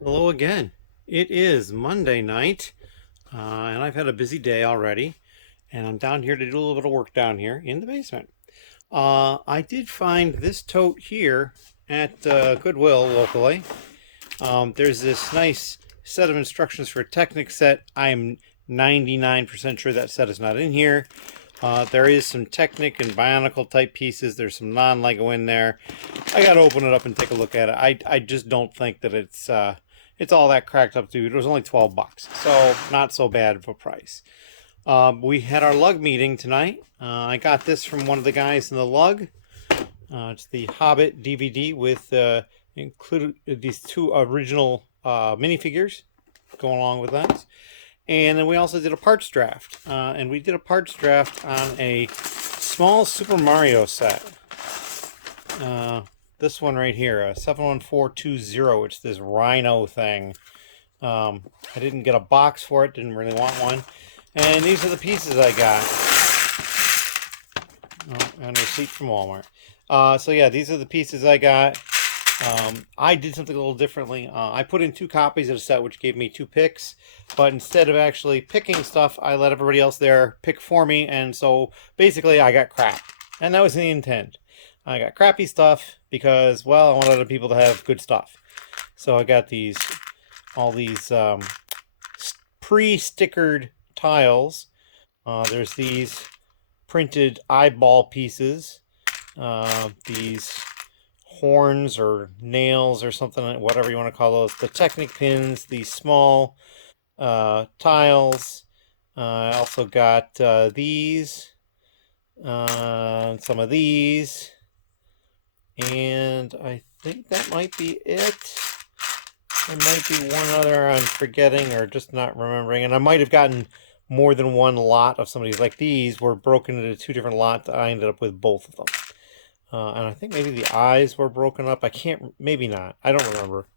Hello again. It is Monday night, and I've had a busy day already, and I'm down here to do a little bit of work down here in the basement. I did find this tote here at Goodwill locally. There's this nice set of instructions for a Technic set. I'm 99% sure that set is not in here. There is some Technic and Bionicle type pieces. There's some non-Lego in there. I gotta open it up and take a look at it. I just don't think that it's all that cracked up, dude. It was only 12 bucks, so not so bad of a price. We had our lug meeting tonight. I got this from one of the guys in the lug. It's the Hobbit DVD with included these two original minifigures going along with that. And then we also did a parts draft. And we did a parts draft on a small Super Mario set. This one right here, 71420. It's this Rhino thing. I didn't get a box for it. Didn't really want one. And these are the pieces I got. Oh, and a receipt from Walmart. So yeah, these are the pieces I got. I did something a little differently. I put in 2 copies of the set, which gave me 2 picks. But instead of actually picking stuff, I let everybody else there pick for me. And so basically I got crap. And that was the intent. I got crappy stuff because, well, I want other people to have good stuff. So I got all these pre-stickered tiles. There's these printed eyeball pieces. These horns or nails or something, whatever you want to call those. The Technic pins, these small tiles. I also got these, some of these. And I think that might be it. There might be one other I'm forgetting or just not remembering. And I might have gotten more than one lot of some of these. Like these were broken into 2 different lots. I ended up with both of them. And I think maybe the eyes were broken up. I can't, maybe not. I don't remember.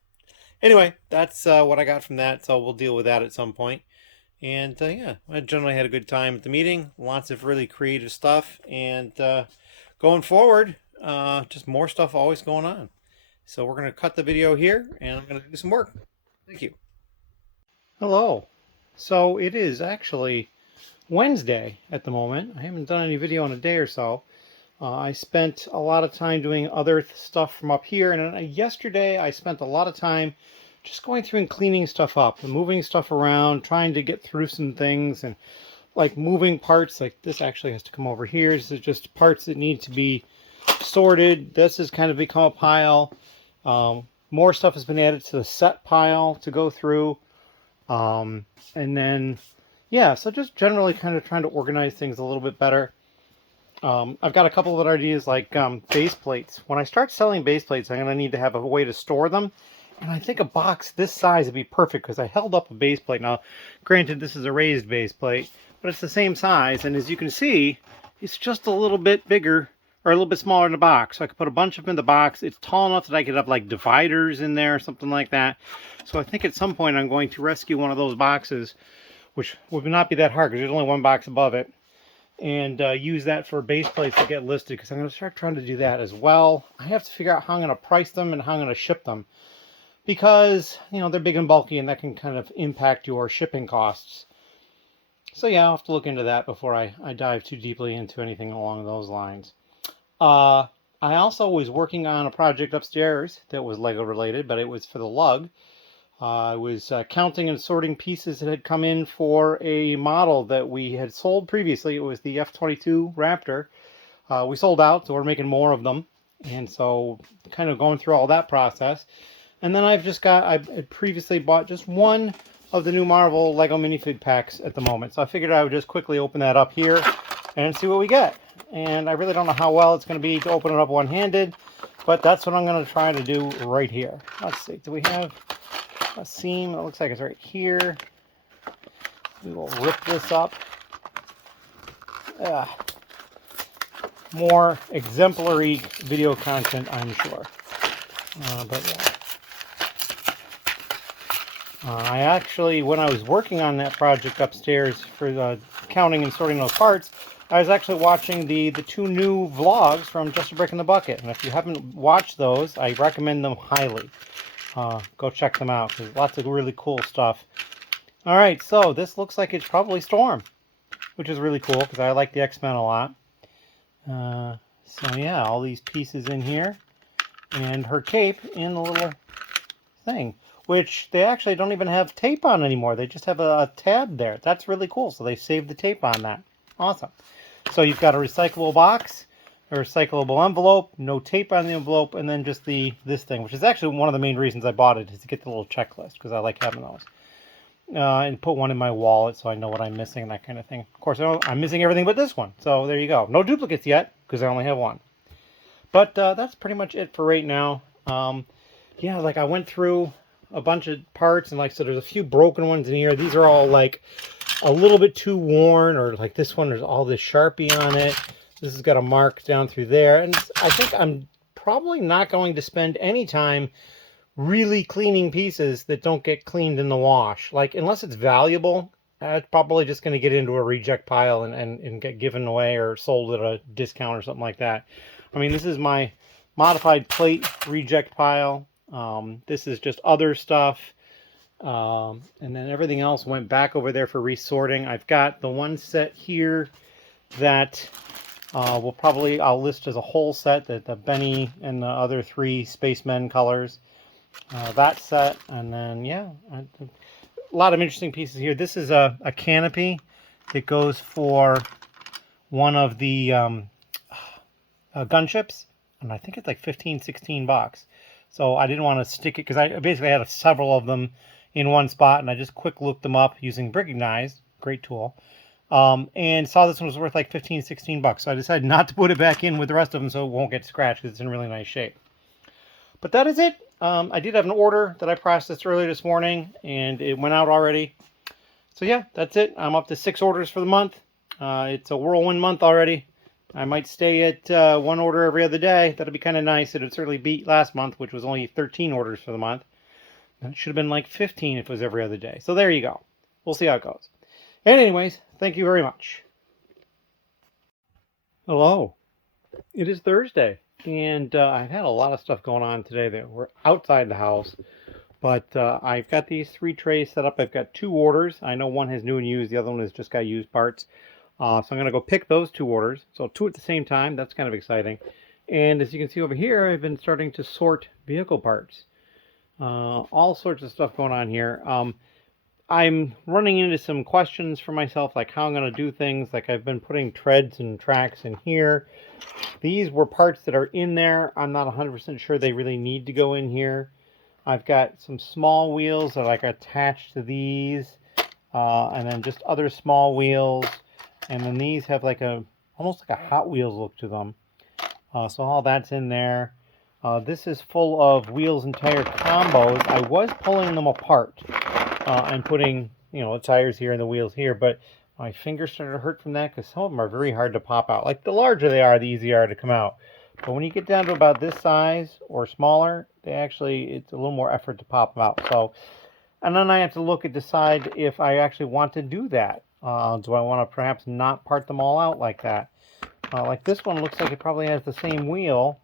Anyway, that's what I got from that. So we'll deal with that at some point. And yeah, I generally had a good time at the meeting. Lots of really creative stuff. And going forward, just more stuff always going on. So we're going to cut the video here and I'm going to do some work. Thank you. Hello. So it is actually Wednesday at the moment. I haven't done any video in a day or so. I spent a lot of time doing other stuff from up here, and yesterday I spent a lot of time just going through and cleaning stuff up and moving stuff around, trying to get through some things, and like moving parts. Like this actually has to come over here. This is just parts that need to be sorted. This has kind of become a pile. More stuff has been added to the set pile to go through. And then, yeah, so just generally kind of trying to organize things a little bit better. I've got a couple of ideas like base plates. When I start selling base plates, I'm going to need to have a way to store them. And I think a box this size would be perfect because I held up a base plate. Now, granted, this is a raised base plate, but it's the same size. And as you can see, it's just a little bit bigger or a little bit smaller in the box. So I could put a bunch of them in the box. It's tall enough that I could have like dividers in there or something like that. So I think at some point I'm going to rescue one of those boxes, which would not be that hard because there's only one box above it. And use that for base plates to get listed because I'm going to start trying to do that as well. I have to figure out how I'm going to price them and how I'm going to ship them because, you know, they're big and bulky and that can kind of impact your shipping costs. So yeah, I'll have to look into that before I dive too deeply into anything along those lines. I also was working on a project upstairs that was Lego related, but it was for the lug. I was counting and sorting pieces that had come in for a model that we had sold previously. It was the F-22 Raptor. We sold out, so we're making more of them. And so kind of going through all that process. And then I previously bought just one of the new Marvel Lego minifig packs at the moment. So I figured I would just quickly open that up here and see what we get. And I really don't know how well it's going to be to open it up one-handed, but that's what I'm going to try to do right here. Let's see, do we have a seam? It looks like it's right here. We will rip this up. More exemplary video content, I'm sure. But yeah. I actually, when I was working on that project upstairs for the counting and sorting those parts, I was actually watching the 2 new vlogs from Just a Brick in the Bucket. And if you haven't watched those, I recommend them highly. go check them out. There's lots of really cool stuff. All right, so this looks like it's probably Storm, which is really cool because I like the X-Men a lot. So yeah, all these pieces in here, and her cape in the little thing, which they actually don't even have tape on anymore. They just have a tab there. That's really cool. So they saved the tape on that. Awesome. So you've got a recyclable box, a recyclable envelope, no tape on the envelope, and then just this thing, which is actually one of the main reasons I bought it, is to get the little checklist, because I like having those. And put one in my wallet so I know what I'm missing and that kind of thing. Of course, I'm missing everything but this one. So there you go. No duplicates yet, because I only have one. But that's pretty much it for right now. Yeah, like I went through a bunch of parts, and like, so there's a few broken ones in here. These are all like a little bit too worn, or like this one, there's all this Sharpie on it. This has got a mark down through there. And I think I'm probably not going to spend any time really cleaning pieces that don't get cleaned in the wash. Like, unless it's valuable, it's probably just going to get into a reject pile and get given away or sold at a discount or something like that. I mean, this is my modified plate reject pile. This is just other stuff. And then everything else went back over there for resorting. I've got the one set here that I'll list as a whole set, that the Benny and the other 3 Spacemen colors. That set, and then yeah, a lot of interesting pieces here. This is a canopy that goes for one of the gunships, and I think it's like $15-16. So I didn't want to stick it, because I basically had several of them in one spot, and I just quick looked them up using Bricklink, great tool, and saw this one was worth like $15-16. So I decided not to put it back in with the rest of them so it won't get scratched, because it's in really nice shape. But that is it. I did have an order that I processed earlier this morning, and it went out already. So yeah, that's it. I'm up to 6 orders for the month. It's a whirlwind month already. I might stay at 1 order every other day. That'd be kind of nice. It would certainly beat last month, which was only 13 orders for the month. And it should have been like 15 if it was every other day. So there you go. We'll see how it goes. And anyways, thank you very much. Hello. It is Thursday. And I've had a lot of stuff going on today that we're outside the house. But I've got these 3 trays set up. I've got 2 orders. I know one has new and used. The other one has just got used parts. So I'm going to go pick those 2 orders. So 2 at the same time. That's kind of exciting. And as you can see over here, I've been starting to sort vehicle parts. All sorts of stuff going on here. I'm running into some questions for myself, like how I'm going to do things. Like, I've been putting treads and tracks in here. These were parts that are in there. I'm not 100% sure they really need to go in here. I've got some small wheels that are like attached to these, and then just other small wheels. And then these have like almost like a Hot Wheels look to them. So all that's in there. This is full of wheels and tire combos. I was pulling them apart and putting, the tires here and the wheels here, but my fingers started to hurt from that, because some of them are very hard to pop out. Like, the larger they are, the easier they are to come out. But when you get down to about this size or smaller, it's a little more effort to pop them out. So, and then I have to decide if I actually want to do that. Do I want to perhaps not part them all out like that? Like this one looks like it probably has the same wheel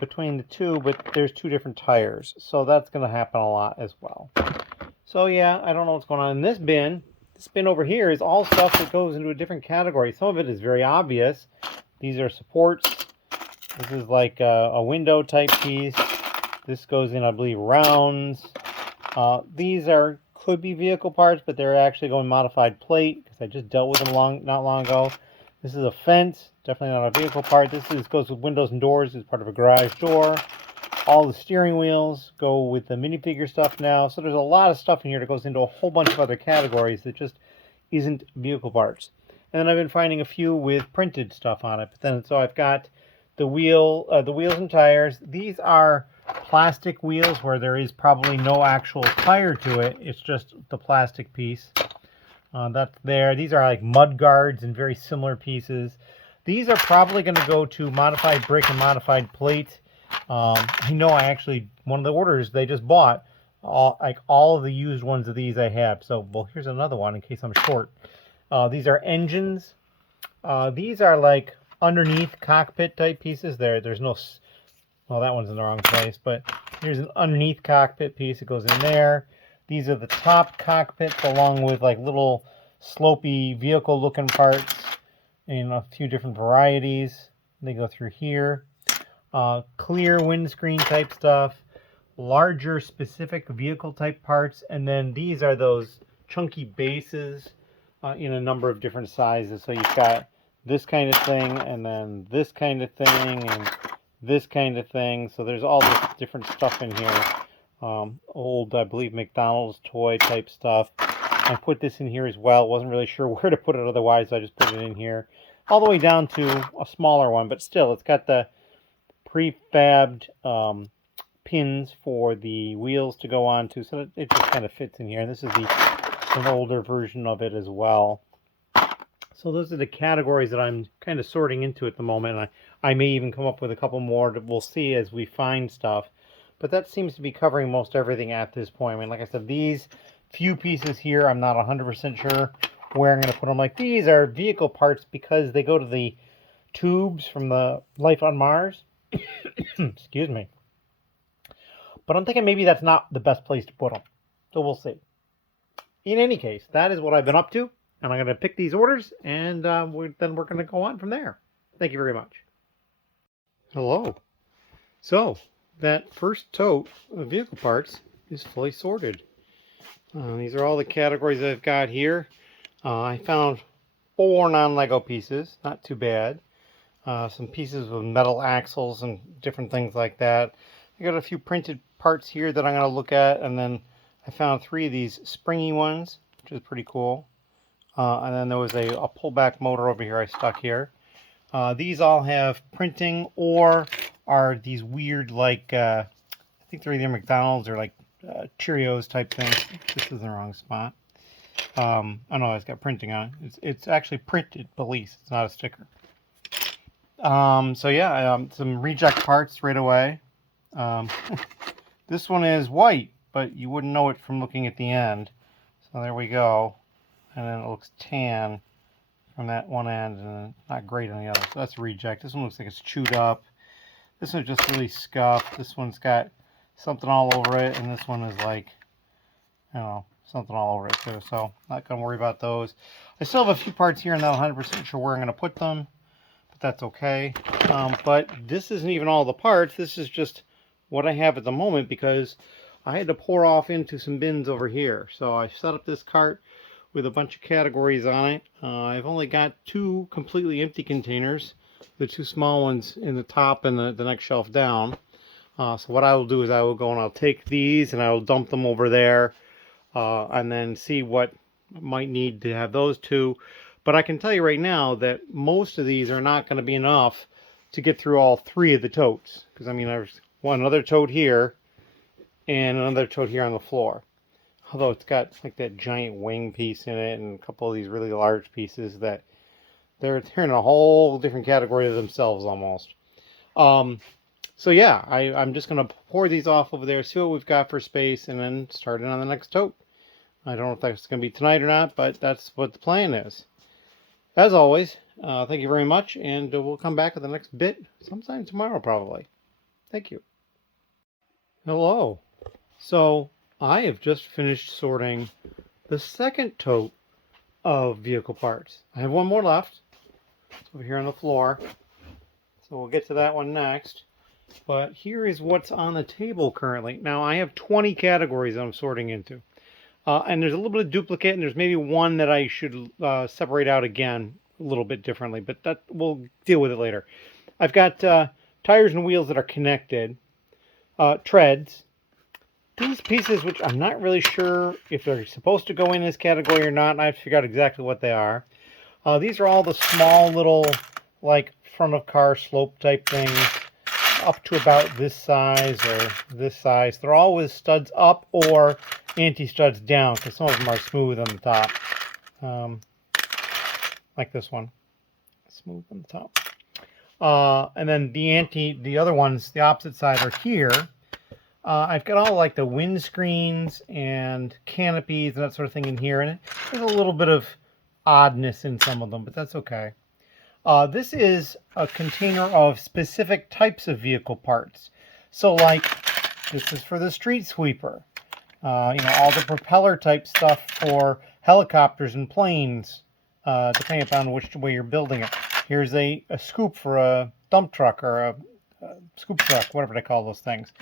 between the 2, but there's 2 different tires. So that's going to happen a lot as well. So yeah, I don't know what's going on in this bin. This bin over here is all stuff that goes into a different category. Some of it is very obvious. These are supports. This is like a window type piece. This goes in, I believe, rounds. These could be vehicle parts, but they're actually going modified plate, because I just dealt with them not long ago. This is a fence, definitely not a vehicle part. This goes with windows and doors. It's part of a garage door. All the steering wheels go with the minifigure stuff now. So there's a lot of stuff in here that goes into a whole bunch of other categories that just isn't vehicle parts. And then I've been finding a few with printed stuff on it. But then, so I've got the wheels and tires. These are plastic wheels where there is probably no actual tire to it. It's just the plastic piece. That's there. These are like mud guards and very similar pieces. These are probably going to go to modified brick and modified plate. I know one of the orders they just bought, all of the used ones of these I have. So, well, here's another one in case I'm short. These are engines. These are like underneath cockpit type pieces. There's no, well, that one's in the wrong place, but Here's an underneath cockpit piece that goes in there. These are the top cockpits along with like little slopey vehicle looking parts in a few different varieties. They go through here. Clear windscreen type stuff, larger specific vehicle type parts, and then these are those chunky bases in a number of different sizes. So you've got this kind of thing, and then this kind of thing, and this kind of thing. So there's all this different stuff in here. Old, I believe, McDonald's toy type stuff. I put this in here as well. Wasn't really sure where to put it otherwise, so I just put it in here. All the way down to a smaller one, but still, it's got the prefabbed pins for the wheels to go on to, so it just kind of fits in here. And this is an older version of it as well. So those are the categories that I'm kind of sorting into at the moment. I may even come up with a couple more that we'll see as we find stuff. But that seems to be covering most everything at this point. I mean, like I said, these few pieces here, I'm not 100% sure where I'm going to put them. Like, these are vehicle parts because they go to the tubes from the Life on Mars. Excuse me. But I'm thinking maybe that's not the best place to put them. So we'll see. In any case, that is what I've been up to. And I'm going to pick these orders, and then we're going to go on from there. Thank you very much. Hello. So, that first tote of vehicle parts is fully sorted. These are all the categories I've got here. I found 4 non-Lego pieces. Not too bad. Some pieces with metal axles and different things like that. I got a few printed parts here that I'm going to look at, and then I found 3 of these springy ones, which is pretty cool. And then there was a pullback motor over here I stuck here. These all have printing or are these weird, like, I think they're either McDonald's or like Cheerios type things. This is the wrong spot. Oh no, it's got printing on it. It's actually printed police. It's not a sticker. So yeah, some reject parts right away. This one is white, but you wouldn't know it from looking at the end. So there we go. And then it looks tan from that one end and not great on the other. So that's a reject. This one looks like it's chewed up. This one's just really scuffed. This one's got something all over it, and this one is like, I don't know, something all over it too. So not going to worry about those. I still have a few parts here. I'm not 100% sure where I'm going to put them, but that's okay. But this isn't even all the parts. This is just what I have at the moment because I had to pour off into some bins over here. So I set up this cart with a bunch of categories on it. I've only got 2 completely empty containers, the 2 small ones in the top and the next shelf down. So what I will do is I will go and I'll take these and I will dump them over there and then see what might need to have those 2. But I can tell you right now that most of these are not going to be enough to get through all 3 of the totes. Because I mean, there's another tote here and another tote here on the floor. Although it's got like that giant wing piece in it and a couple of these really large pieces that they're in a whole different category of themselves almost. So yeah, I'm just going to pour these off over there, see what we've got for space, and then start it on the next tote. I don't know if that's going to be tonight or not, but that's what the plan is. As always, thank you very much, and we'll come back with the next bit sometime tomorrow probably. Thank you. Hello. So I have just finished sorting the second tote of vehicle parts. I have one more left. It's over here on the floor. So we'll get to that one next. But here is what's on the table currently. Now I have 20 categories I'm sorting into. And there's a little bit of duplicate, and there's maybe one that I should separate out again a little bit differently. But that we'll deal with it later. I've got tires and wheels that are connected. Treads. These pieces, which I'm not really sure if they're supposed to go in this category or not, and I've figured out exactly what they are. These are all the small little, like, front of car slope type things, up to about this size or this size. They're all with studs up or anti-studs down, because some of them are smooth on the top. Like this one. Smooth on the top. And then the other ones, the opposite side, are here. I've got all like the windscreens and canopies and that sort of thing in here, and there's a little bit of oddness in some of them, but that's okay. This is a container of specific types of vehicle parts. So like This is for the street sweeper. All the propeller type stuff for helicopters and planes, depending upon which way you're building it. Here's a scoop for a dump truck or a scoop truck, whatever they call those things.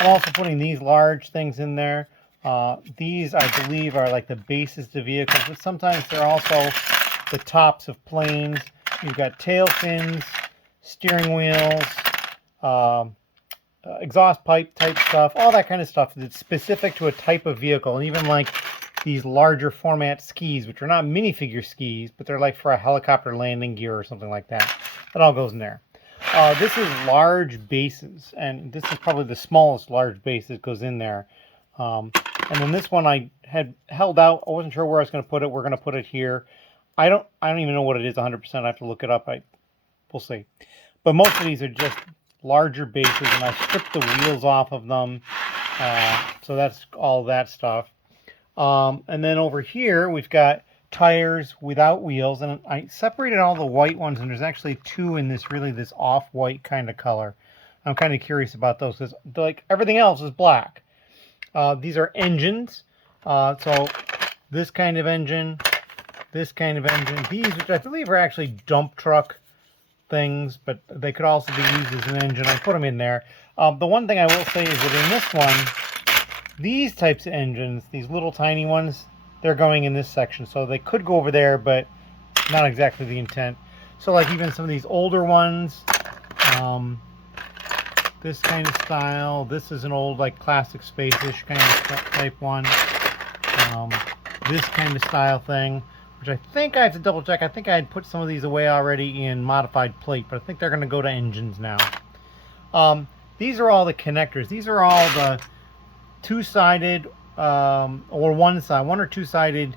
I'm also putting these large things in there. These, I believe, are like the bases to vehicles, but sometimes they're also the tops of planes. You've got tail fins, steering wheels, exhaust pipe type stuff, all that kind of stuff that's specific to a type of vehicle. And even like these larger format skis, which are not minifigure skis, but they're like for a helicopter landing gear or something like that. That all goes in there. This is large bases, and this is probably the smallest large base that goes in there. And then this one I had held out. I wasn't sure where I was going to put it. We're going to put it here. I don't even know what it is 100%. I have to look it up. We'll see. But most of these are just larger bases, and I stripped the wheels off of them. So that's all that stuff. And then over here we've got tires without wheels, and I separated all the white ones, and there's actually two in this off-white kind of color. I'm kind of curious about those because like everything else is black. These are engines. So this kind of engine, this kind of engine. These, which I believe are actually dump truck things, but they could also be used as an engine. I put them in there. The one thing I will say is that in this one, these types of engines, these little tiny ones, they're going in this section. So they could go over there, but not exactly the intent. So like even some of these older ones, this kind of style, this is an old like classic space-ish kind of type one. This kind of style thing, which I think I have to double check. I think I had put some of these away already in modified plate, but I think they're going to go to engines now. These are all the connectors. These are all the two-sided or one or two-sided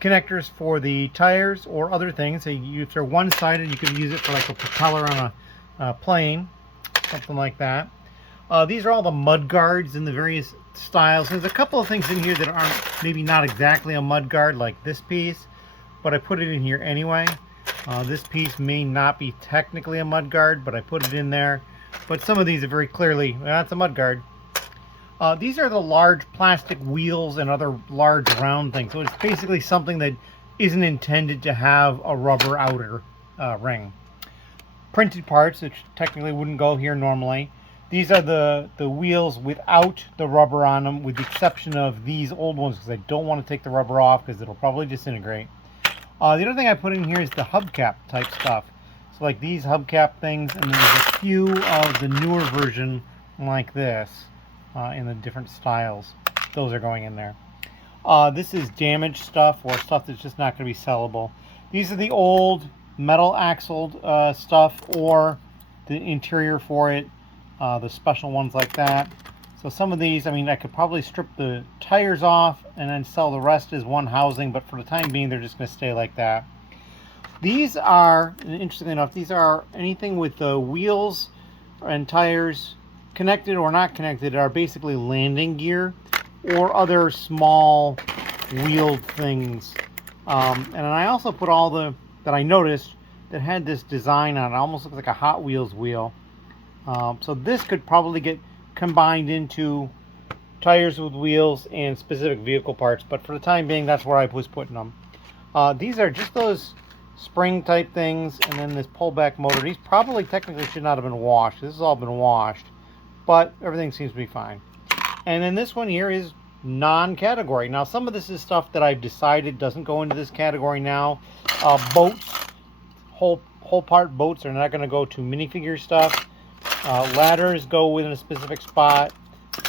connectors for the tires or other things. So if they're one-sided, you could use it for like a propeller on a plane, something like that. These are all the mud guards in the various styles. There's a couple of things in here that aren't maybe not exactly a mud guard, like this piece, but I put it in here anyway. This piece may not be technically a mud guard, but I put it in there. But some of these are very clearly, that's a mud guard. These are the large plastic wheels and other large round things. So it's basically something that isn't intended to have a rubber outer ring. Printed parts, which technically wouldn't go here normally. These are the wheels without the rubber on them, with the exception of these old ones, because I don't want to take the rubber off because it'll probably disintegrate. The other thing I put in here is the hubcap type stuff. So like these hubcap things, and then there's a few of the newer version like this in the different styles. Those are going in there. This is damaged stuff or stuff that's just not going to be sellable. These are the old metal axled stuff or the interior for it. The special ones like that. So some of these, I mean, I could probably strip the tires off and then sell the rest as one housing, but for the time being, they're just going to stay like that. These are, interestingly enough, these are anything with the wheels and tires connected or not connected are basically landing gear or other small wheeled things. And I also put all the, that I noticed that had this design on it. It almost looks like a Hot Wheels wheel. So this could probably get combined into tires with wheels and specific vehicle parts, but for the time being, that's where I was putting them. These are just those spring type things, and then this pullback motor. These probably technically should not have been washed. This has all been washed, but everything seems to be fine. And then this one here is non-category. Now some of this is stuff that I've decided doesn't go into this category now. Boats, whole part boats are not going to go to minifigure stuff. Ladders go within a specific spot.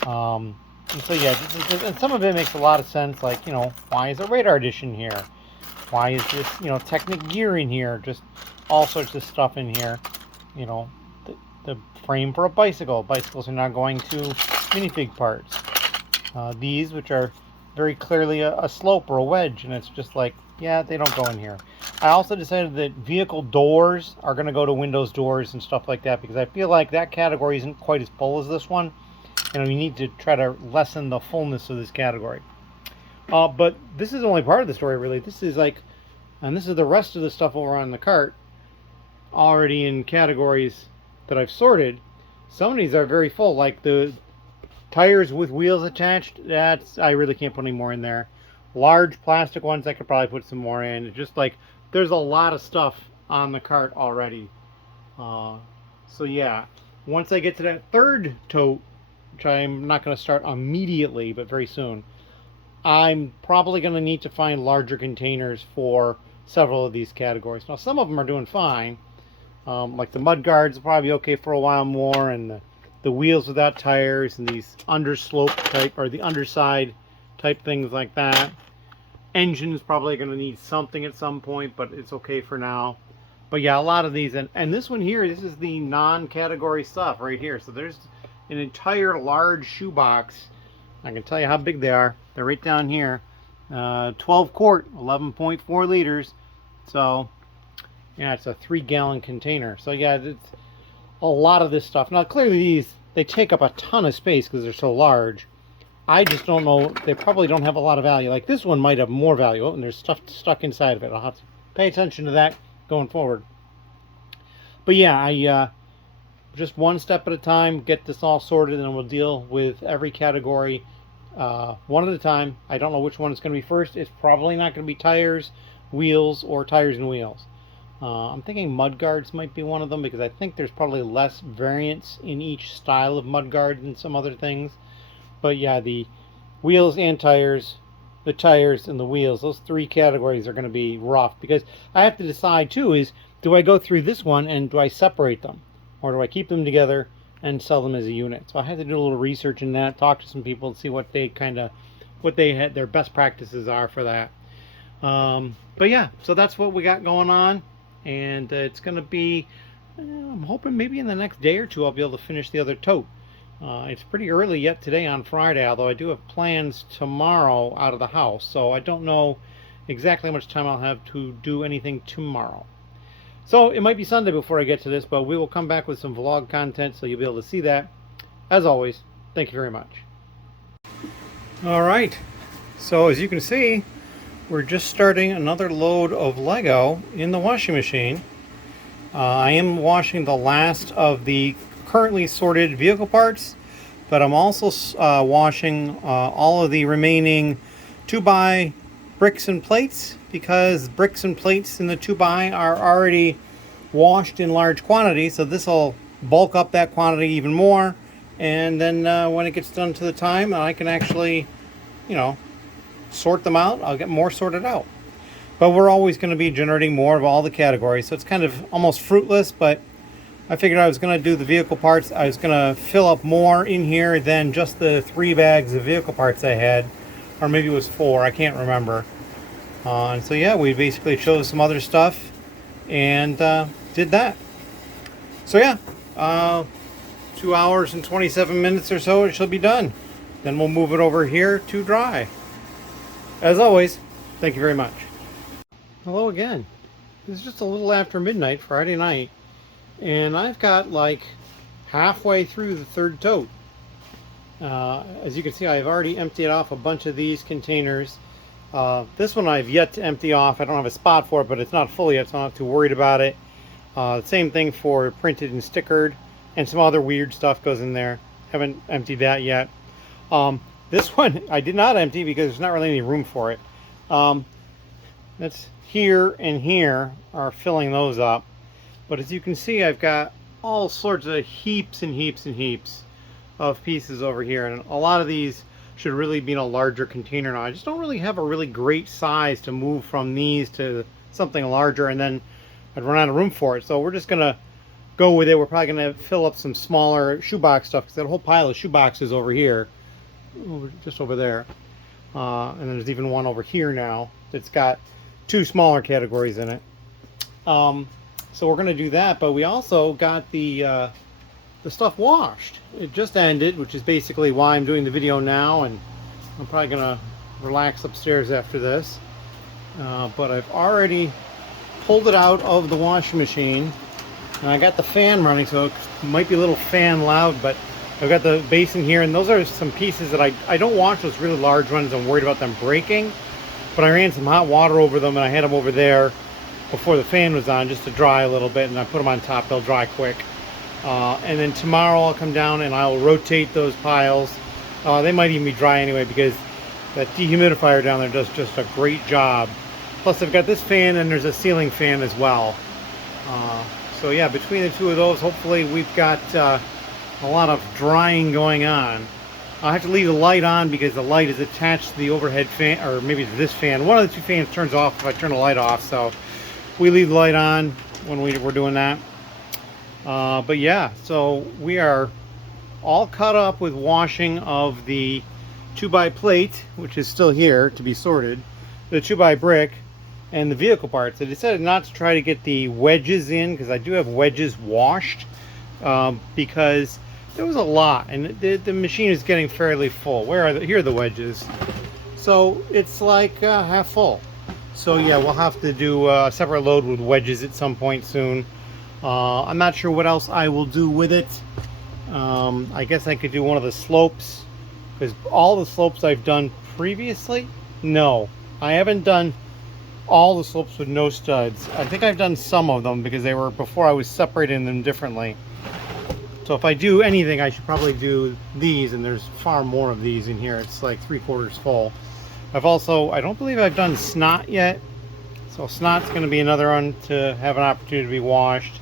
And so yeah, and some of it makes a lot of sense. Like, you know, why is a radar dish in here? Why is this, you know, Technic gear in here? Just all sorts of stuff in here. You know, the frame for a bicycle. Bicycles are not going to minifig parts. These, which are very clearly a slope or a wedge, and it's just like, yeah, they don't go in here. I also decided that vehicle doors are going to go to windows doors and stuff like that, because I feel like that category isn't quite as full as this one. And we need to try to lessen the fullness of this category. But this is only part of the story, really. This is like, and this is the rest of the stuff over on the cart, already in categories that I've sorted. Some of these are very full, like the tires with wheels attached. That's, I really can't put any more in there. Large plastic ones, I could probably put some more in. It's just like there's a lot of stuff on the cart already. So yeah, once I get to that third tote, which I'm not going to start immediately, but very soon, I'm probably going to need to find larger containers for several of these categories. Now, some of them are doing fine. Like the mud guards will probably be okay for a while more, and the wheels without tires, and these underslope type, or the underside type things like that. Engine's probably going to need something at some point, but it's okay for now. But yeah, a lot of these, and this one here, this is the non-category stuff right here. So there's an entire large shoebox. I can tell you how big they are. They're right down here. 12 quart, 11.4 liters. So yeah, it's a 3-gallon container. So yeah, it's a lot of this stuff. Now clearly these, they take up a ton of space because they're so large. I just don't know, they probably don't have a lot of value. Like this one might have more value, and there's stuff stuck inside of it. I'll have to pay attention to that going forward. But yeah, I just one step at a time, get this all sorted, and we'll deal with every category one at a time. I don't know which one is going to be first. It's probably not going to be tires, wheels, or tires and wheels. I'm thinking mudguards might be one of them, because I think there's probably less variance in each style of mudguard than some other things. But yeah, the wheels and tires, the tires and the wheels, those 3 categories are going to be rough, because I have to decide too, is do I go through this one and do I separate them, or do I keep them together and sell them as a unit? So I had to do a little research in that, talk to some people to see what they had, their best practices are for that. But yeah, so that's what we got going on, and it's going to be, I'm hoping maybe in the next day or two I'll be able to finish the other tote. It's pretty early yet today on Friday, although I do have plans tomorrow out of the house, so I don't know exactly how much time I'll have to do anything tomorrow. So it might be Sunday before I get to this, but we will come back with some vlog content, so you'll be able to see that. As always, thank you very much. Alright, so as you can see, we're just starting another load of Lego in the washing machine. I am washing the last of the currently sorted vehicle parts, but I'm also washing all of the remaining 2x bricks and plates, because bricks and plates in the 2x are already washed in large quantities, so this will bulk up that quantity even more, and then when it gets done to the time I can actually, you know, sort them out, I'll get more sorted out. But we're always going to be generating more of all the categories, so it's kind of almost fruitless, but I figured I was going to do the vehicle parts. I was going to fill up more in here than just the 3 bags of vehicle parts I had, or maybe it was 4, I can't remember. And so yeah, we basically chose some other stuff and did that. So yeah, 2 hours and 27 minutes or so it shall be done. Then we'll move it over here to dry. As always, thank you very much. Hello again. It's just a little after midnight Friday night, and I've got like halfway through the 3rd tote. As you can see, I've already emptied off a bunch of these containers. This one I've yet to empty off. I don't have a spot for it, but it's not full yet, so I'm not too worried about it. Same thing for printed and stickered, and some other weird stuff goes in there. Haven't emptied that yet. This one I did not empty because there's not really any room for it. That's here and here are filling those up. But as you can see, I've got all sorts of heaps and heaps and heaps of pieces over here, and a lot of these should really be in a larger container now. I just don't really have a really great size to move from these to something larger, and then I'd run out of room for it. So we're just gonna go with it. We're probably gonna fill up some smaller shoebox stuff, because that whole pile of shoeboxes over here, just over there, and there's even one over here now that's got 2 smaller categories in it. So we're gonna do that, but we also got the stuff washed. It just ended, which is basically why I'm doing the video now, and I'm probably gonna relax upstairs after this. But I've already pulled it out of the washing machine, and I got the fan running, so it might be a little fan loud, but I've got the basin here, and those are some pieces that I don't wash those really large ones. I'm worried about them breaking, but I ran some hot water over them, and I had them over there before the fan was on just to dry a little bit, and I put them on top. They'll dry quick. And then tomorrow I'll come down and I'll rotate those piles. They might even be dry anyway because that dehumidifier down there does just a great job. Plus I've got this fan and there's a ceiling fan as well. So yeah, between the two of those, hopefully we've got a lot of drying going on. I'll have to leave the light on because the light is attached to the overhead fan, or maybe to this fan. One of the two fans turns off if I turn the light off, so we leave the light on when we're doing that. But yeah, so we are all cut up with washing of the 2x plate, which is still here to be sorted, the 2x brick, and the vehicle parts. I decided not to try to get the wedges in because I do have wedges washed because there was a lot and the machine is getting fairly full. Here are the wedges. So it's like half full. So yeah, we'll have to do a separate load with wedges at some point soon. I'm not sure what else I will do with it. I guess I could do one of the slopes because all the slopes I've done previously, no, I haven't done all the slopes with no studs. I think I've done some of them because they were before I was separating them differently. So if I do anything, I should probably do these, and there's far more of these in here. It's like 3/4 full. I've also, I don't believe I've done snot yet. So snot's going to be another one to have an opportunity to be washed.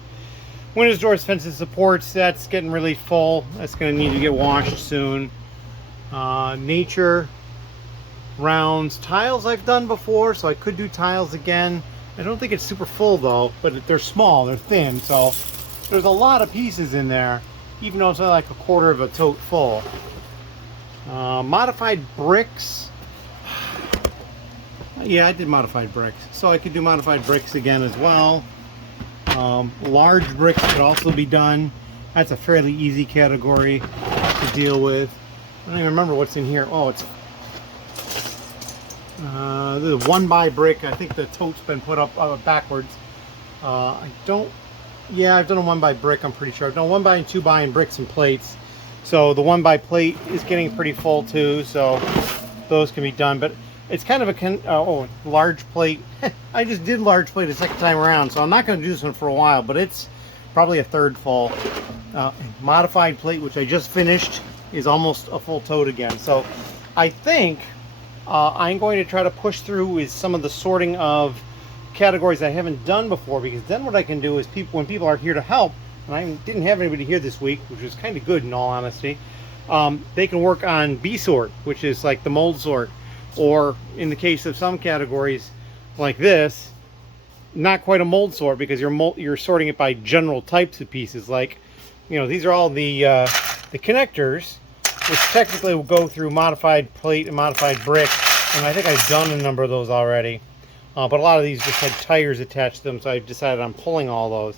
Windows, doors, fences, supports, that's getting really full. That's going to need to get washed soon. Nature, rounds, tiles I've done before, so I could do tiles again. I don't think it's super full though, but they're small, they're thin, so there's a lot of pieces in there, even though it's only like 1/4 of a tote full. Modified bricks. Yeah, I did modified bricks, so I could do modified bricks again as well. Large bricks could also be done. That's a fairly easy category to deal with. I don't even remember what's in here. Oh, it's the 1x brick. I think the tote's been put up backwards. Yeah, I've done a 1x brick, I'm pretty sure. I've done 1x and 2x and bricks and plates. So the 1x plate is getting pretty full too, so those can be done. But it's kind of a large plate. I just did large plate a second time around, so I'm not going to do this one for a while, but it's probably a 1/3 full. Modified plate, which I just finished, is almost a full tote again. So I think I'm going to try to push through with some of the sorting of categories I haven't done before, because then what I can do is when people are here to help, and I didn't have anybody here this week, which was kind of good in all honesty, they can work on B sort, which is like the mold sort, or in the case of some categories like this, not quite a mold sort because you're sorting it by general types of pieces. Like, you know, these are all the connectors, which technically will go through modified plate and modified brick, and I think I've done a number of those already. But a lot of these just had tires attached to them, so I've decided I'm pulling all those.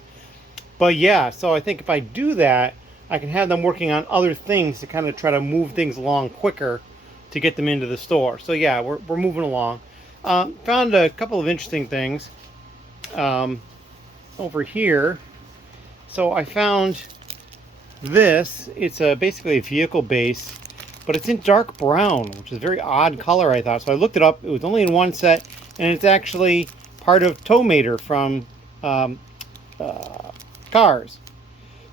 But yeah, so I think if I do that, I can have them working on other things to kind of try to move things along quicker to get them into the store. So yeah, we're moving along. Found a couple of interesting things over here. So I found this. It's basically a vehicle base, but it's in dark brown, which is a very odd color, I thought. So I looked it up. It was only in one set, and it's actually part of Tote from Cars.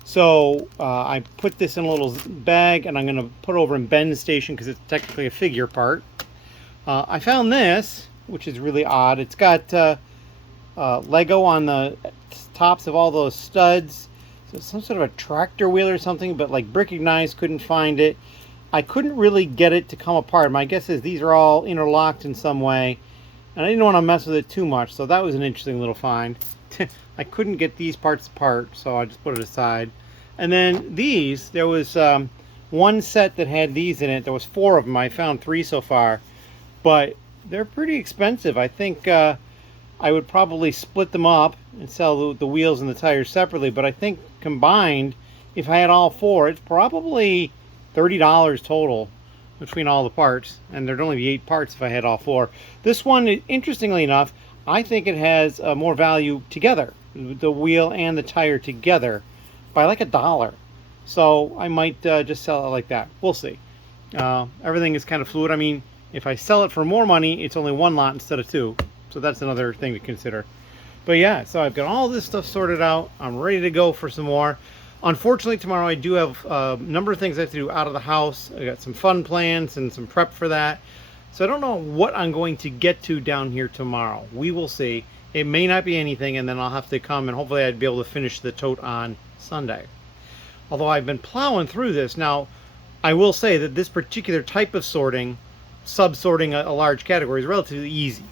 So I put this in a little bag, and I'm going to put it over in Ben's station because it's technically a figure part. I found this, which is really odd. It's got Lego on the tops of all those studs. So it's some sort of a tractor wheel or something, but like Bricklink couldn't find it. I couldn't really get it to come apart. My guess is these are all interlocked in some way, and I didn't want to mess with it too much, so that was an interesting little find. I couldn't get these parts apart, so I just put it aside. And then these, there was one set that had these in it. There was 4 of them. I found 3 so far, but they're pretty expensive. I think I would probably split them up and sell the wheels and the tires separately, but I think combined, if I had all 4, it's probably $30 total between all the parts, and there'd only be 8 parts if I had all 4. This one, interestingly enough, I think it has more value together, the wheel and the tire together, by like $1. So I might just sell it like that. We'll see. Everything is kind of fluid. I mean, if I sell it for more money, it's only 1 lot instead of 2. So that's another thing to consider. But yeah, so I've got all this stuff sorted out. I'm ready to go for some more. Unfortunately, tomorrow I do have a number of things I have to do out of the house. I got some fun plans and some prep for that. So I don't know what I'm going to get to down here tomorrow. We will see. It may not be anything, and then I'll have to come and hopefully I'd be able to finish the tote on Sunday. Although I've been plowing through this. Now, I will say that this particular type of sorting, sub-sorting a large category, is relatively easy.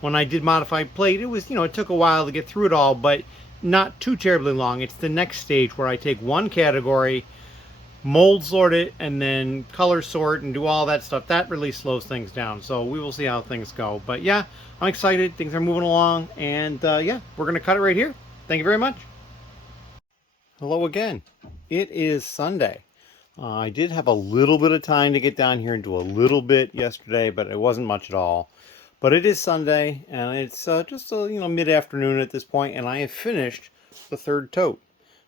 When I did modified plate, it was, it took a while to get through it all, but not too terribly long. It's the next stage where I take one category, mold sort it, and then color sort and do all that stuff. That really slows things down. So we will see how things go. But yeah, I'm excited. Things are moving along. And yeah, we're going to cut it right here. Thank you very much. Hello again. It is Sunday. I did have a little bit of time to get down here and do a little bit yesterday, but it wasn't much at all. But it is Sunday, and it's just mid-afternoon at this point, and I have finished the third tote.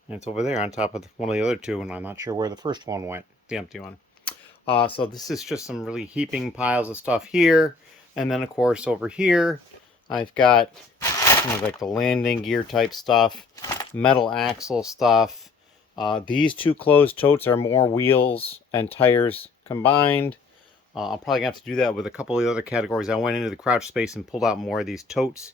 And it's over there on top of one of the other two, and I'm not sure where the first one went, the empty one. So this is just some really heaping piles of stuff here, and then of course over here I've got like the landing gear type stuff, metal axle stuff. These two closed totes are more wheels and tires combined. I'm probably going to have to do that with a couple of the other categories. I went into the crouch space and pulled out more of these totes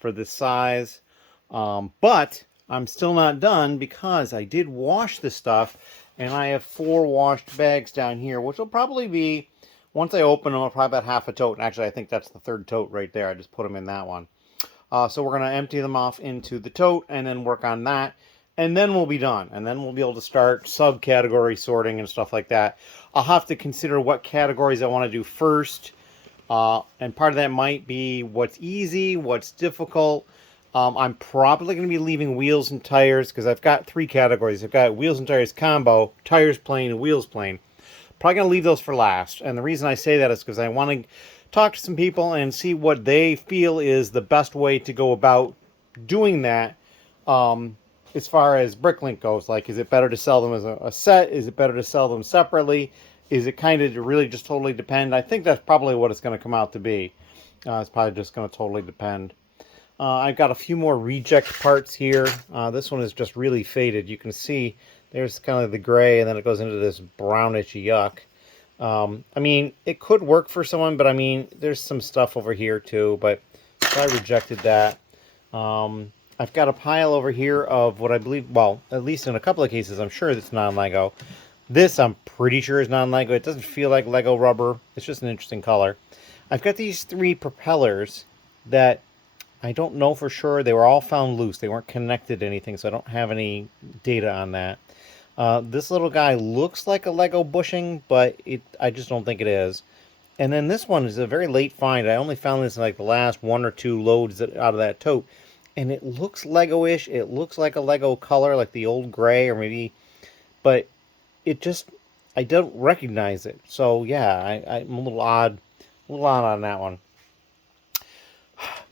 for this size. But I'm still not done because I did wash this stuff, and I have 4 washed bags down here, which will probably be, once I open them, probably about half a tote. And actually, I think that's the third tote right there. I just put them in that one. So we're going to empty them off into the tote and then work on that. And then we'll be done. And then we'll be able to start subcategory sorting and stuff like that. I'll have to consider what categories I want to do first. And part of that might be what's easy, what's difficult. I'm probably going to be leaving wheels and tires because I've got 3 categories. I've got wheels and tires combo, tires plain, and wheels plain. Probably going to leave those for last. And the reason I say that is because I want to talk to some people and see what they feel is the best way to go about doing that. As far as Bricklink goes, like, is it better to sell them as a set? Is it better to sell them separately? Is it kind of really just totally depend? I think that's probably what it's going to come out to be. It's probably just going to totally depend. I've got a few more reject parts here. This one is just really faded. You can see there's kind of the gray, and then it goes into this brownish yuck. I mean, it could work for someone, but I mean, there's some stuff over here too, but so I rejected that. I've got a pile over here of what I believe, well, at least in a couple of cases, I'm sure it's non-Lego. This, I'm pretty sure, is non-Lego. It doesn't feel like Lego rubber. It's just an interesting color. I've got these 3 propellers that I don't know for sure. They were all found loose. They weren't connected to anything, so I don't have any data on that. This little guy looks like a Lego bushing, but I just don't think it is. And then this one is a very late find. I only found this in like the last 1 or 2 loads out of that tote. And it looks Lego-ish. It looks like a Lego color, like the old gray or maybe... But it just... I don't recognize it. So, yeah, I'm a little odd on that one.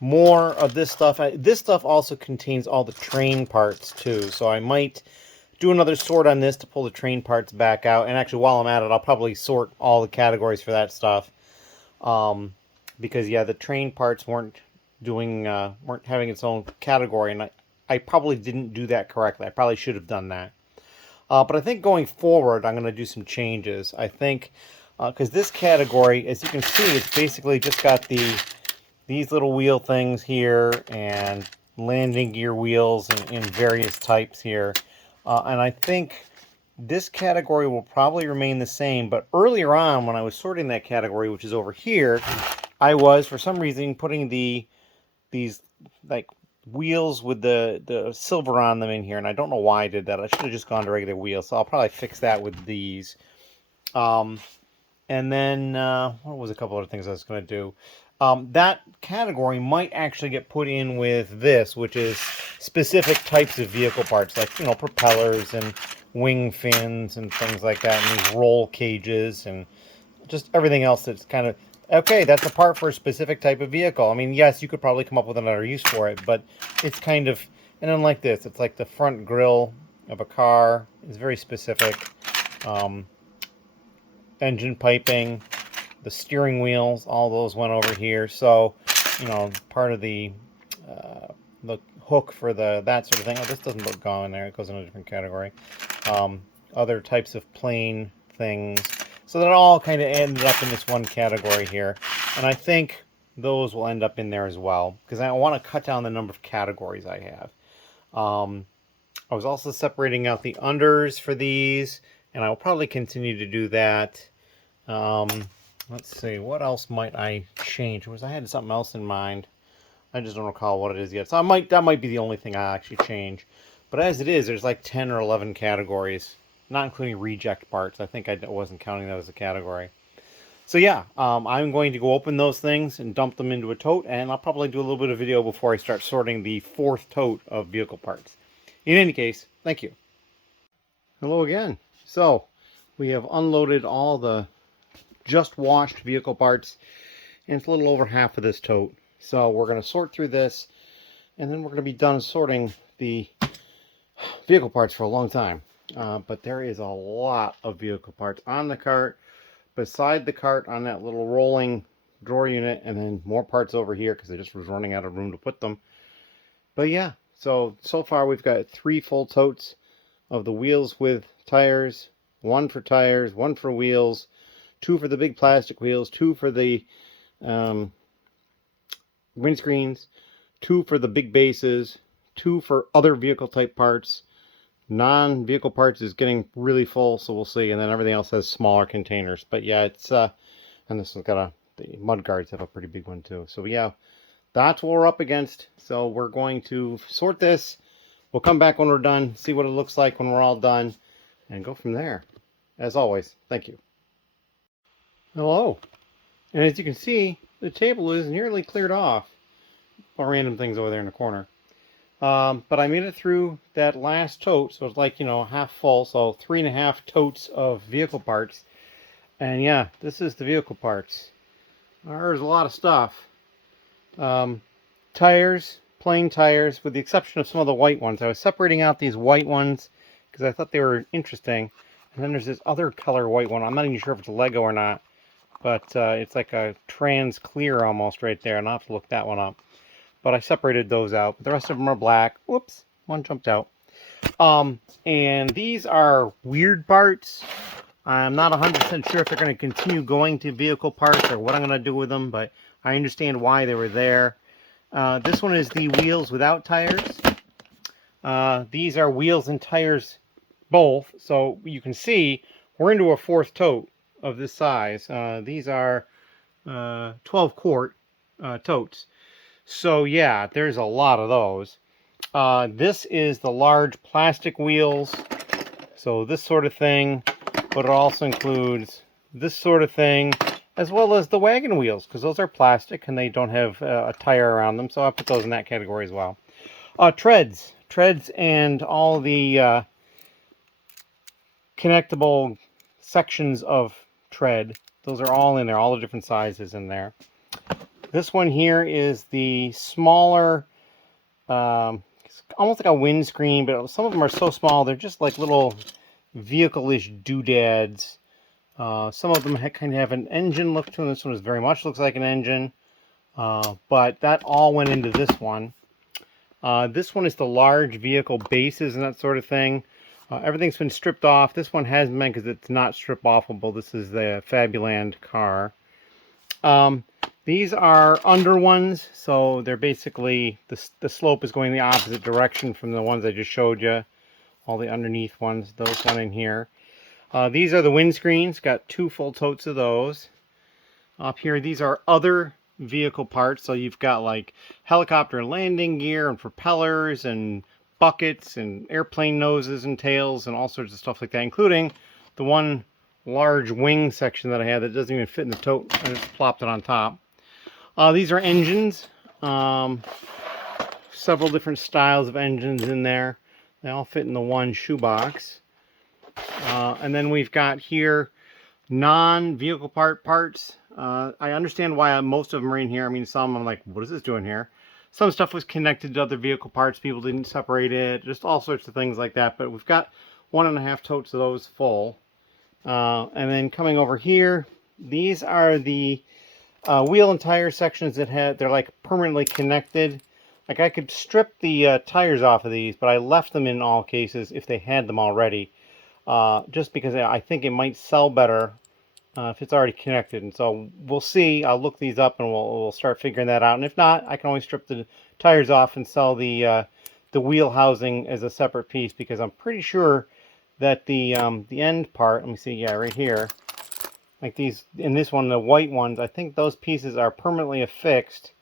More of this stuff. This stuff also contains all the train parts, too. So I might do another sort on this to pull the train parts back out. And actually, while I'm at it, I'll probably sort all the categories for that stuff. Because, yeah, the train parts weren't having its own category, and I probably didn't do that correctly. I probably should have done that. But I think going forward, I'm going to do some changes. I think, because this category, as you can see, it's basically just got these little wheel things here and landing gear wheels in various types here. And I think this category will probably remain the same, but earlier on when I was sorting that category, which is over here, I was, for some reason, putting these like wheels with the silver on them in here, and I don't know why I did that. I should have just gone to regular wheels, so I'll probably fix that with these. And then what was a couple other things I was going to do? That category might actually get put in with this, which is specific types of vehicle parts, like, propellers and wing fins and things like that, and these roll cages and just everything else that's kind of, okay, that's a part for a specific type of vehicle. I mean, yes, you could probably come up with another use for it, but it's kind of, and unlike this, it's like the front grille of a car. It's very specific. Engine piping, the steering wheels, all those went over here. So, part of the hook for that sort of thing. Oh, this doesn't look gone there. It goes in a different category. Other types of plain things. So that all kind of ended up in this one category here. And I think those will end up in there as well, because I want to cut down the number of categories I have. I was also separating out the unders for these, and I'll probably continue to do that. Let's see, what else might I change? I had something else in mind. I just don't recall what it is yet. So that might be the only thing I actually change. But as it is, there's like 10 or 11 categories, not including reject parts. I think I wasn't counting that as a category. So yeah, I'm going to go open those things and dump them into a tote, and I'll probably do a little bit of video before I start sorting the 4th tote of vehicle parts. In any case, thank you. Hello again. So, we have unloaded all the just washed vehicle parts, and it's a little over half of this tote. So we're going to sort through this, and then we're going to be done sorting the vehicle parts for a long time. But there is a lot of vehicle parts on the cart, beside the cart on that little rolling drawer unit, and then more parts over here because I just was running out of room to put them. But yeah, so far we've got 3 full totes of the wheels with tires, 1 for tires, 1 for wheels, 2 for the big plastic wheels, 2 for the windscreens, 2 for the big bases, 2 for other vehicle type parts. Non-vehicle parts is getting really full, so we'll see. And then everything else has smaller containers. But yeah, it's and this one's got the mud guards have a pretty big one too. So yeah, that's what we're up against. So we're going to sort this. We'll come back when we're done, see what it looks like when we're all done, and go from there. As always, thank you. Hello. And as you can see, the table is nearly cleared off. Or random things over there in the corner. But I made it through that last tote, so it's like, half full, so 3.5 totes of vehicle parts. And yeah, this is the vehicle parts. There's a lot of stuff. Tires, plain tires, with the exception of some of the white ones. I was separating out these white ones because I thought they were interesting. And then there's this other color white one. I'm not even sure if it's Lego or not, but it's like a trans clear almost right there, and I'll have to look that one up. But I separated those out. But the rest of them are black. Whoops, one jumped out. And these are weird parts. I'm not 100% sure if they're going to continue going to vehicle parts or what I'm going to do with them, but I understand why they were there. This one is the wheels without tires. These are wheels and tires both. So you can see we're into a 4th tote of this size. These are 12 quart totes. So yeah, there's a lot of those. This is the large plastic wheels. So this sort of thing, but it also includes this sort of thing, as well as the wagon wheels, because those are plastic and they don't have a tire around them. So I put those in that category as well. Treads and all the connectable sections of tread. Those are all in there, all the different sizes in there. This one here is the smaller, it's almost like a windscreen, but some of them are so small, they're just like little vehicle-ish doodads. Some of them kind of have an engine look to them. This one very much looks like an engine, but that all went into this one. This one is the large vehicle bases and that sort of thing. Everything's been stripped off. This one hasn't been because it's not strip-offable. This is the Fabuland car. These are under ones, so they're basically, the slope is going the opposite direction from the ones I just showed you. All the underneath ones, those one in here. These are the windscreens, got 2 full totes of those. Up here, these are other vehicle parts, so you've got like helicopter landing gear and propellers and buckets and airplane noses and tails and all sorts of stuff like that, including the one large wing section that I had that doesn't even fit in the tote. I just plopped it on top. These are engines. Several different styles of engines in there. They all fit in the one shoebox. And then we've got here non-vehicle parts. I understand why most of them are in here. I mean, some I'm like, what is this doing here? Some stuff was connected to other vehicle parts. People didn't separate it. Just all sorts of things like that. But we've got 1.5 totes of those full. And then coming over here, these are the wheel and tire sections that they're like permanently connected. Like I could strip the tires off of these, but I left them in all cases if they had them already. Just because I think it might sell better if it's already connected. And so we'll see. I'll look these up and we'll start figuring that out. And if not, I can always strip the tires off and sell the wheel housing as a separate piece, because I'm pretty sure that the end part, let me see, yeah, right here, like these, in this one, the white ones, I think those pieces are permanently affixed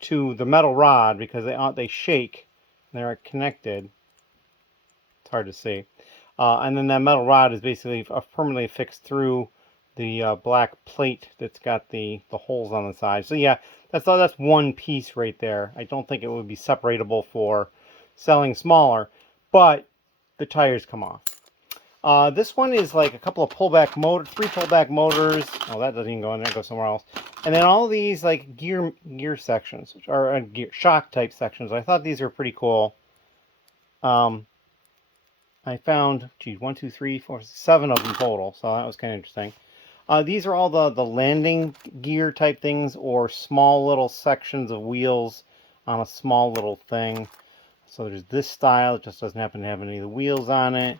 to the metal rod because they shake. They're connected. It's hard to see. And then that metal rod is basically permanently affixed through the black plate that's got the holes on the side. So yeah, that's one piece right there. I don't think it would be separatable for selling smaller, but the tires come off. This one is like a couple of pullback motors, 3 pullback motors. Oh, that doesn't even go in there, it goes somewhere else. And then all these like gear sections, which are shock type sections. I thought these were pretty cool. I found, geez, 1, 2, 3, 4, 7 of them total, so that was kind of interesting. These are all the landing gear type things, or small little sections of wheels on a small little thing. So there's this style, it just doesn't happen to have any of the wheels on it.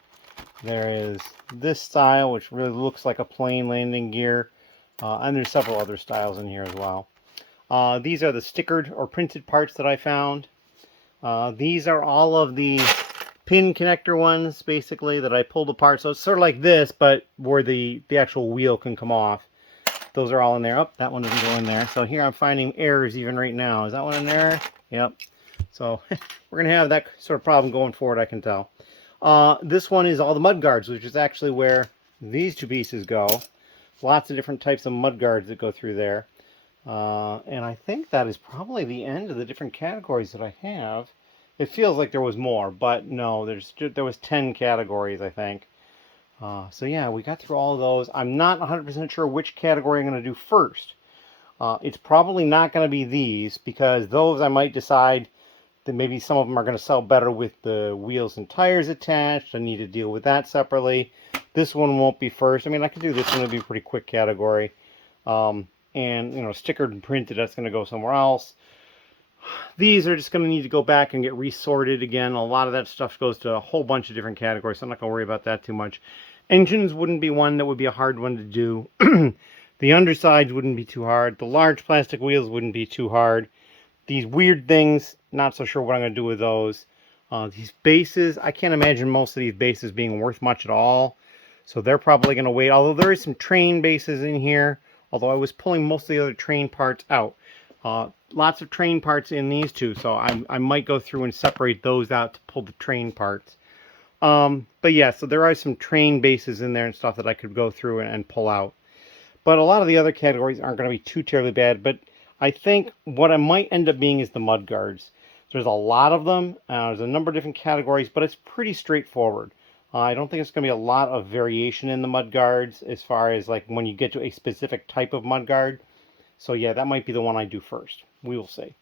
There is this style, which really looks like a plain landing gear. And there's several other styles in here as well. These are the stickered or printed parts that I found. These are all of the pin connector ones, basically, that I pulled apart. So it's sort of like this, but where the actual wheel can come off. Those are all in there. Oh, that one doesn't go in there. So here I'm finding errors even right now. Is that one in there? Yep. So we're going to have that sort of problem going forward, I can tell. This one is all the mud guards, which is actually where these 2 pieces go. Lots of different types of mud guards that go through there. And I think that is probably the end of the different categories that I have. It feels like there was more, but no, there was 10 categories, I think. So yeah, we got through all of those. I'm not 100% sure which category I'm going to do first. It's probably not going to be these, because those I might decide that maybe some of them are going to sell better with the wheels and tires attached. I need to deal with that separately. This one won't be first. I mean, I could do this one. It'll be a pretty quick category. And, you know, stickered and printed, that's going to go somewhere else. These are just going to need to go back and get resorted again. A lot of that stuff goes to a whole bunch of different categories, so I'm not going to worry about that too much. Engines wouldn't be one that would be a hard one to do. The undersides wouldn't be too hard. The large plastic wheels wouldn't be too hard. These weird things, not so sure what I'm going to do with those. These bases, I can't imagine most of these bases being worth much at all. So they're probably going to wait. Although there is some train bases in here. Although I was pulling most of the other train parts out. Lots of train parts in these 2. So I might go through and separate those out to pull the train parts. But yeah, so there are some train bases in there and stuff that I could go through and pull out. But a lot of the other categories aren't going to be too terribly bad. But I think what I might end up being is the mud guards. There's a lot of them. There's a number of different categories, but it's pretty straightforward. I don't think it's going to be a lot of variation in the mud guards as far as like when you get to a specific type of mud guard. So yeah, that might be the one I do first. We will see.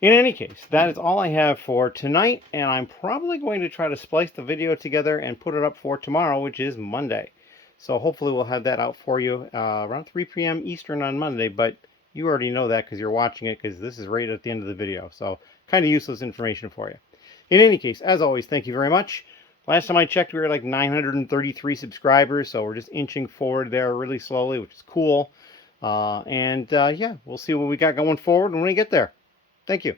In any case, that is all I have for tonight, and I'm probably going to try to splice the video together and put it up for tomorrow, which is Monday. So hopefully we'll have that out for you around 3 p.m. Eastern on Monday, but you already know that because you're watching it, because this is right at the end of the video. So kind of useless information for you. In any case, as always, thank you very much. Last time I checked, we were like 933 subscribers, so we're just inching forward there really slowly, which is cool. Yeah, we'll see what we got going forward when we get there. Thank you.